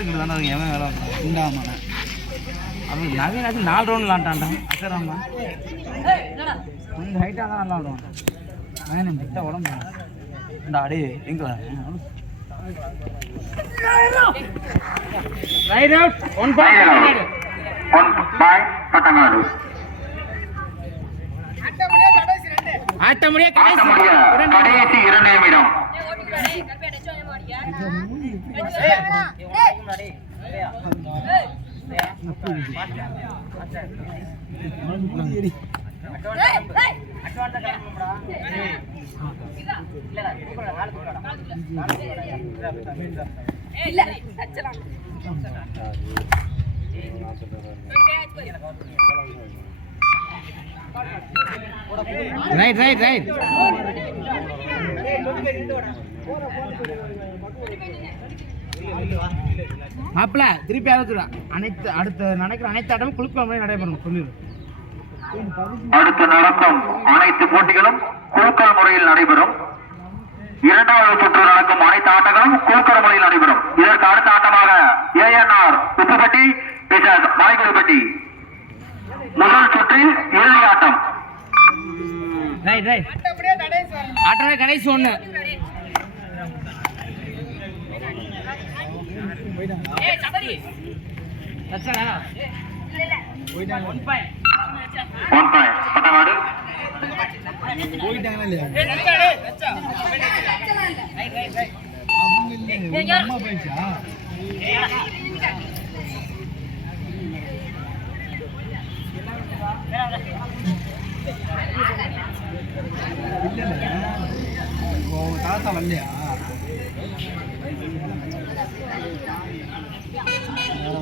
பார்த்துக்கிட்டு தானே இருக்கு எவன் வேலை உண்டாமாண்ணே அது நவீனாச்சும் 4 ரவுண்ட் விளாண்டான்டா அசராமா கொஞ்சம் ஹைட்டாக தான் நல்லா விடுவான் வேணும் கிட்ட உடம்பு இந்த அடி எங்களா ரைட் அவுட் 1 பாயிண்ட் பட்டநாடு ஆட்ட முடிய கடைசி 2 நிமிடம் ரைட் மாப்பிள திருப்பி அனைத்து அடுத்து நடக்கிற அனைத்து ஆட்டமும் குழுக்கள் முறை நடைபெறும் சொல்லிடு அடுத்து நடக்கும் அனைத்து போட்டிகளும் குழுக்கள் முறையில் நடைபெறும் 2வது சுற்று நடக்கும் அனைத்து ஆட்டங்களும் குழுக்கள் முறையில் நடைபெறும் இதற்கு அடுத்த ஆட்டமாக ஏஎன்ஆர் உப்புப்பட்டி மாய்குடிப்பட்டி முதல் சுற்றில் இறுதி ஆட்டம் ரைட் ஆட்டோட கடைசி ஒன்று பட்டநாடு தாத்தா வரலையா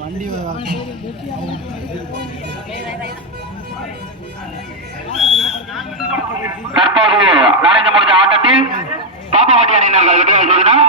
வண்டி தற்போது நடந்து முடிந்த ஆட்டத்தில் பாப்பாவட்டி அணியினர்கள் வெற்றி பெற்றிருக்கிறார்.